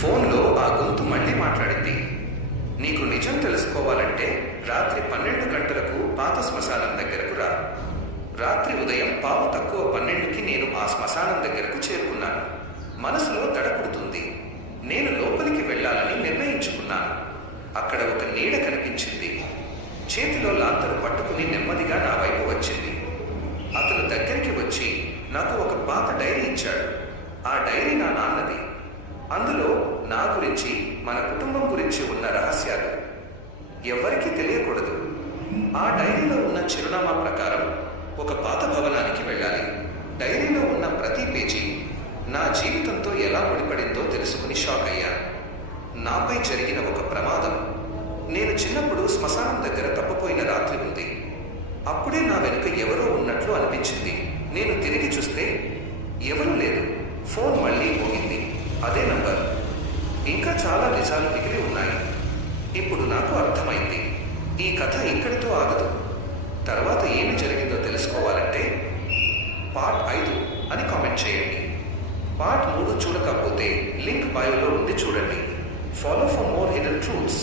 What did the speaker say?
ఫోన్లో ఆ గొంతు మళ్ళీ మాట్లాడింది. నీకు నిజం తెలుసుకోవాలంటే రాత్రి 12 గంటలకు పాత శ్మశానం దగ్గరకు రా. రాత్రి ఉదయం 12:15కి నేను ఆ శ్మశానం దగ్గరకు చేరుకున్నాను. మనసులో దడపుడుతుంది. నేను లోపలికి వెళ్ళాలని నిర్ణయించుకున్నాను. అక్కడ ఒక నీడ కనిపించింది. చేతిలో లాంతరు పట్టుకుని నెమ్మదిగా నా వైపు వచ్చింది. అతను దగ్గరికి వచ్చి నాకు ఒక పాత డైరీ ఇచ్చాడు. ఆ డైరీ నా నాన్నది. అందులో నా గురించి, మన కుటుంబం గురించి ఉన్న రహస్యాలు ఎవ్వరికీ తెలియకూడదు. ఆ డైరీలో ఉన్న చిరునామా ప్రకారం ఒక పాత భవనానికి వెళ్ళాలి. డైరీలో ఉన్న ప్రతి పేజీ నా జీవితంతో ఎలా ముడిపడిందో తెలుసుకుని షాక్ అయ్యా. నాపై జరిగిన ఒక ప్రమాదం. నేను చిన్నప్పుడు శ్మశానం దగ్గర తప్పిపోయిన రాత్రి ఉంది. అప్పుడే నా వెనుక ఎవరో ఉన్నట్లు అనిపించింది. నేను తిరిగి చూస్తే ఎవరూ లేదు. ఫోన్ మళ్ళీ మోగింది. అదే నంబర్. ఇంకా చాలా నిజాలు మిగిలి ఉన్నాయి. ఇప్పుడు నాకు అర్థమైంది, ఈ కథ ఇక్కడితో ఆగదు. తర్వాత ఏమి జరిగిందో తెలుసుకోవాలంటే పార్ట్ 5 అని కామెంట్ చేయండి. పార్ట్ 3 చూడకపోతే లింక్ బయోలో ఉంది, చూడండి. Follow for more hidden truths.